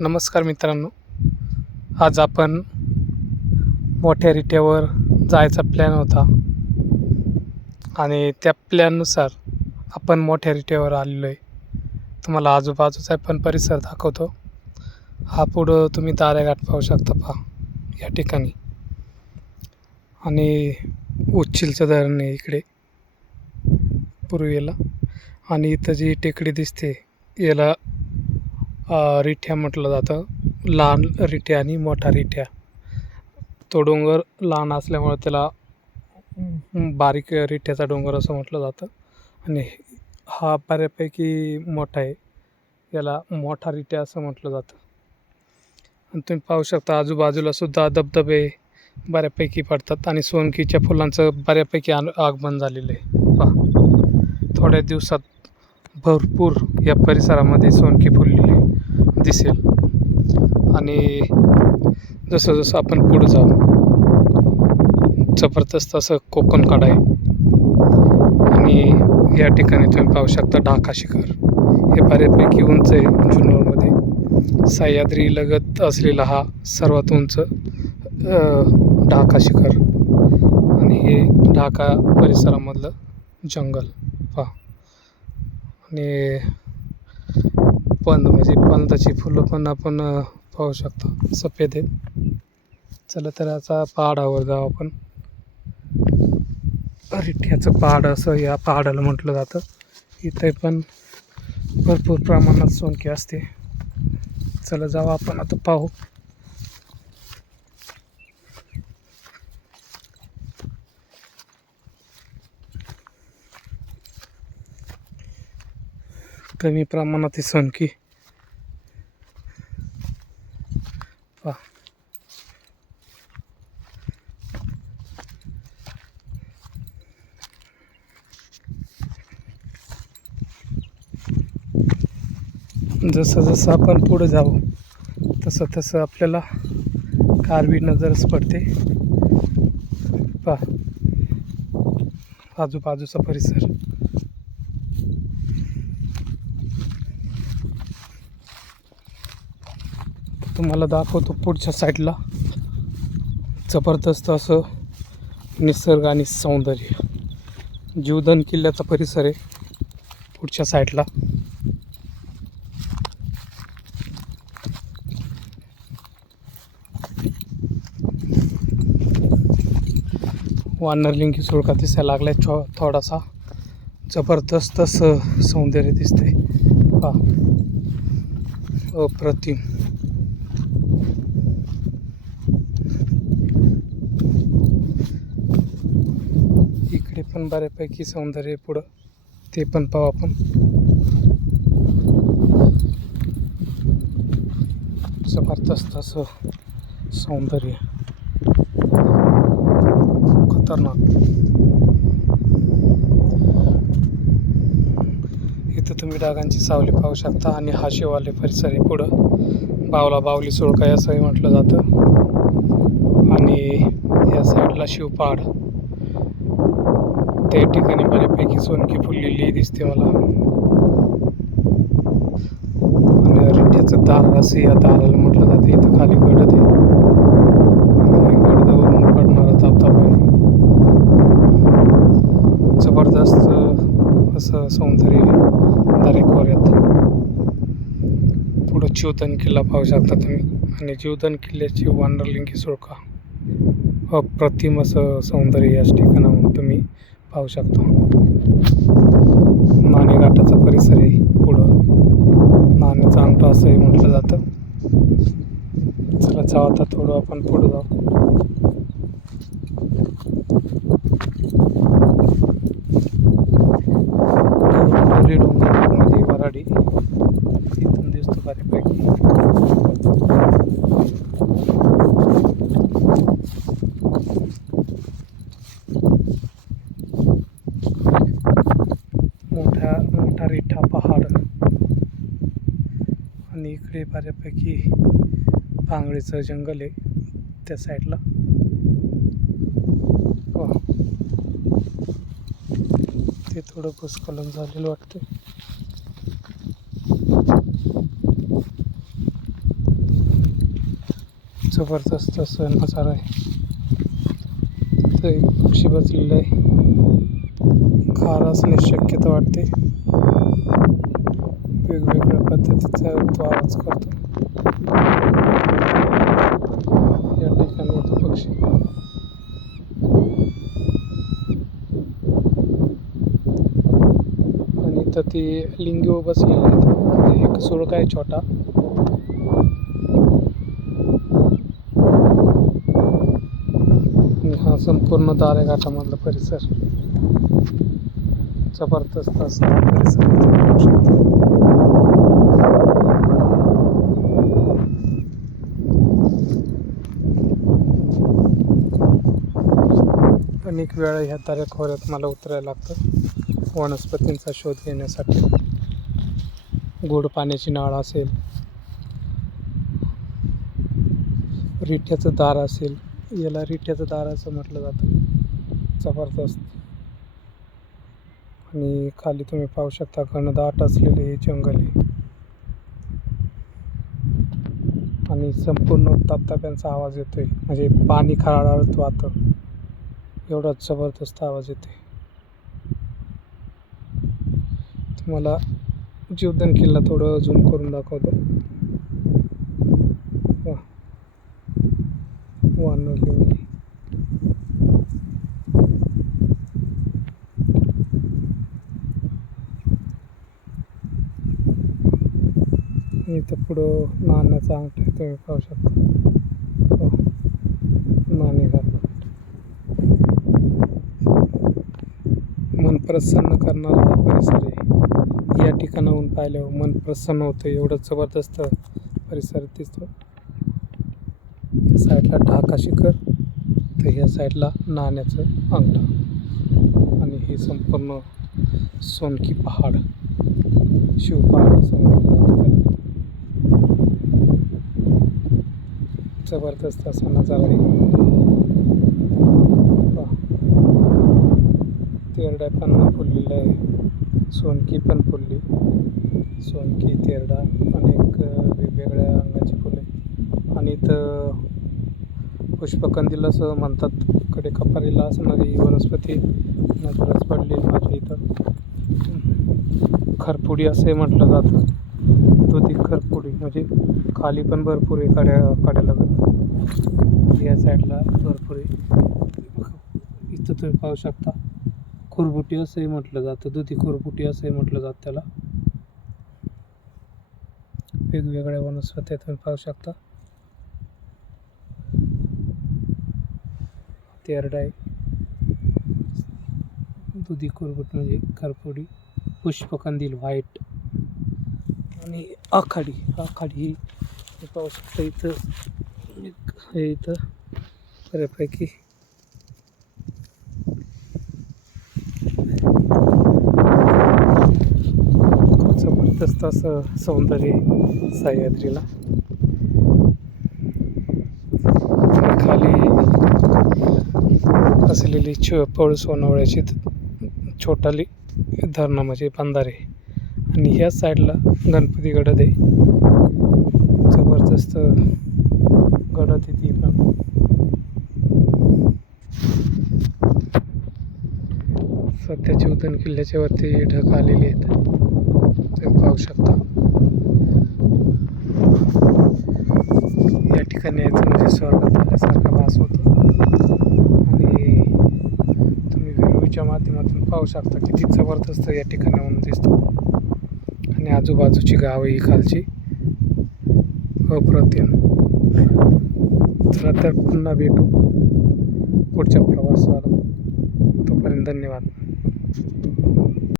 नमस्कार मित्रांनो. आज आपण मोठ्या रिट्यावर जायचा प्लॅन होता. आणि त्या प्लॅननुसार आपण मोठ्या रिट्यावर आलेलो आहे तुम्हाला आजूबाजूचा पण परिसर दाखवतो. हा पुढं तुम्ही ताऱ्याघाट पाहू शकता पहा या ठिकाणी. आणि उच्चिलचं धरण आहे इकडे पूर्वेला. आणि इथं जी टेकडी दिसते याला रिठ्या म्हटलं जातं. लहान रिठ्या आणि मोठा रिठ्या. तो डोंगर लहान असल्यामुळं त्याला बारीक रिठ्याचा डोंगर असं म्हटलं जातं. आणि हा बऱ्यापैकी मोठा आहे. याला मोठा रिठ्या असं म्हटलं जातं. आणि तुम्ही पाहू शकता आजूबाजूला सुद्धा धबधबे बऱ्यापैकी पडतात आणि सोनकीच्या फुलांचं बऱ्यापैकी आन आगमन झालेलं आहे. पहा. थोड्या दिवसात भरपूर या परिसरामध्ये सोनकी फुलली. दिसेल. आणि जसं जसं आपण पुढं जाऊ जबरदस्त असं कोकण काढ आहे आणि या ठिकाणी तुम्ही पाहू शकता ढाका शिखर. हे बऱ्यापैकी उंच आहे जुन्नरमध्ये. सह्याद्री लगत असलेला हा सर्वात उंच ढाका शिखर. आणि हे ढाका परिसरामधलं जंगल. पहा. आणि पंद म्हणजे पंदाची फुलं पण आपण पाहू शकतो. सफेद आहेत चला तर याचा पहाडावर जाऊ आपण. रिठ्याचं पहाड असं या पहाडाला म्हटलं जातं. इथे पण भरपूर प्रमाणात सोंकी असते. चला जाऊ आपण आता पाहू. कमी प्रमाणात ही सोनकी पहा. जसं जसं आपण पुढे जाऊ तसं तसं आपल्याला कारवी नजरच पडते. पहा. आजूबाजूचा परिसर. तुम्हाला दाखवतो पुढच्या साईडला. जबरदस्त असं निसर्ग आणि सौंदर्य. जीवधन किल्ल्याचा परिसर आहे पुढच्या साईडला. वानरलिंगी सुळका दिसायला लागलाय छो थोडासा. जबरदस्त असं सौंदर्य दिसतंय. हा अप्रतिम इकडे पण बऱ्यापैकी सौंदर्य पुढं ते पण पाहू आपण. जबरदस्त असं सौंदर्य. खतरनाक. इथं तुम्ही डागांची सावली पाहू शकता आणि हा शिवालय परिसर आहे पुढं. बावला बावली सुळकाय असंही म्हटलं जातं. आणि या साईडला शिवपाड. त्या ठिकाणी बऱ्यापैकी सोनकी फुललेली दिसते मला. आणि रिठ्याचं दार असं या दाराला म्हटलं जातं इथं खाली गडद आहे. आणि गडदावरून पडणारा तापताप आहे. जबरदस्त असं सौंदर्य दारेकोऱ्यात पुढं चिवतन किल्ला पाहू शकता तुम्ही. आणि जीवधन किल्ल्याची वांडरलिंगी सुळका अप्रतिम असं सौंदर्य याच ठिकाणाहून तुम्ही पाहू शकतो. नाणे घाटाचा परिसर आहे पुढं. नाण्याचा अंगठा असंही म्हटलं जातं. चला जाऊ आता थोडं आपण पुढं जाऊ. डोंगर म्हणजे वराडी इथून दिसतो बऱ्यापैकी मोठा मोठा रिठा पहाड आणि इकडे बऱ्यापैकी भांगडीचं जंगल आहे त्या साईडला. वा. ते थोडं भूस्खलन झालेलं वाटतं जबरदस्त असं नजारा आहे. तर एक पक्षी बसलेलं आहे. खार असण्याची शक्यता वाटते. वेगवेगळ्या पद्धतीचा तो आवाज करतो. या ठिकाणी येतो पक्षी. आणि इथं ती लिंगी बसलेली आहेत आणि एक सुळका आहे छोटा. हा संपूर्ण दारेघाटामधला परिसर. जबरदस्त असा परिसर अनेक वेळा ह्या दऱ्या खोऱ्यात मला उतरायला लागतं. वनस्पतींचा शोध घेण्यासाठी. गोड पाण्याची नाळ असेल. रिठ्याचं दार असेल. याला रिठ्याचं दार असं म्हटलं जातं. जबरदस्त. आणि खाली तुम्ही पाहू शकता घनदाट असलेले हे जंगल आहे. आणि संपूर्ण तापताप्यांचा आवाज येतोय. म्हणजे पाणी खळाळत वाहतं. एवढाच जबरदस्त आवाज येते तुम्हाला जीवदान किल्ला थोडं झूम करून दाखवतो. वा. वानरलिंगी इथं पुढं नाण्याचा अंगठा आहे तुम्ही पाहू शकता. हो. नाणेघाट मन प्रसन्न करणारा हा परिसर आहे. या ठिकाणाहून पाहिल्यावर मन प्रसन्न होतं एवढं जबरदस्त परिसर दिसतो या साईडला ढाका शिखर तर ह्या साईडला नाण्याचं अंगठा. आणि हे संपूर्ण सोनकी पहाड शिवपहाड असं जबरदस्त असा नजारा आहे. तेरडा पण फुललेलं आहे. सोनकी पण फुलली. सोनकी तेरडा अनेक वेगवेगळ्या रंगाची फुले. आणि इथं पुष्पकंदील असं म्हणतात कडे कपारीला असणारी वनस्पती नजरच पडली माझ्या इथं. खरपुडी असे म्हटलं जातं. दुधी खरपुडी म्हणजे खाली पण भरपूर आहे काड्या काड्या लागत या साईडला भरपूर आहे. इथं तुम्ही पाहू शकता. खुरबुटी असंही म्हटलं जातं. दुधी खुरबुटी असंही म्हटलं जातं त्याला. वेगवेगळ्या वनस्पती तुम्ही पाहू शकता. तेरडा दुधी खुरबुट म्हणजे खरपुडी. पुष्पकंदील व्हाईट. आणि आखाडी आखाडी ही पाहू शकता इथं. हे इथं. बऱ्यापैकी. जबरदस्त असं सौंदर्य आहे सह्याद्रीला. खाली असलेली छ पळ सोनावळ्याची छोटाली धरणं म्हणजे बंधारे. आणि ह्या साईडला गणपती गडद आहे. जबरदस्त गडद आहे ती पण. सध्या जीवधन किल्ल्याच्या वरती ढग आलेले आहेत. तुम्ही पाहू शकता. या ठिकाणी यायचं म्हणजे स्वर्गात आल्यासारखा भास होतो. आणि तुम्ही व्हिडिओच्या माध्यमातून पाहू शकता किती जबरदस्त या ठिकाणी दिसतो. आणि आजूबाजूची गावं ही खालची अप्रतिम. चला तर पुन्हा भेटू. पुढच्या प्रवासाला. तोपर्यंत धन्यवाद.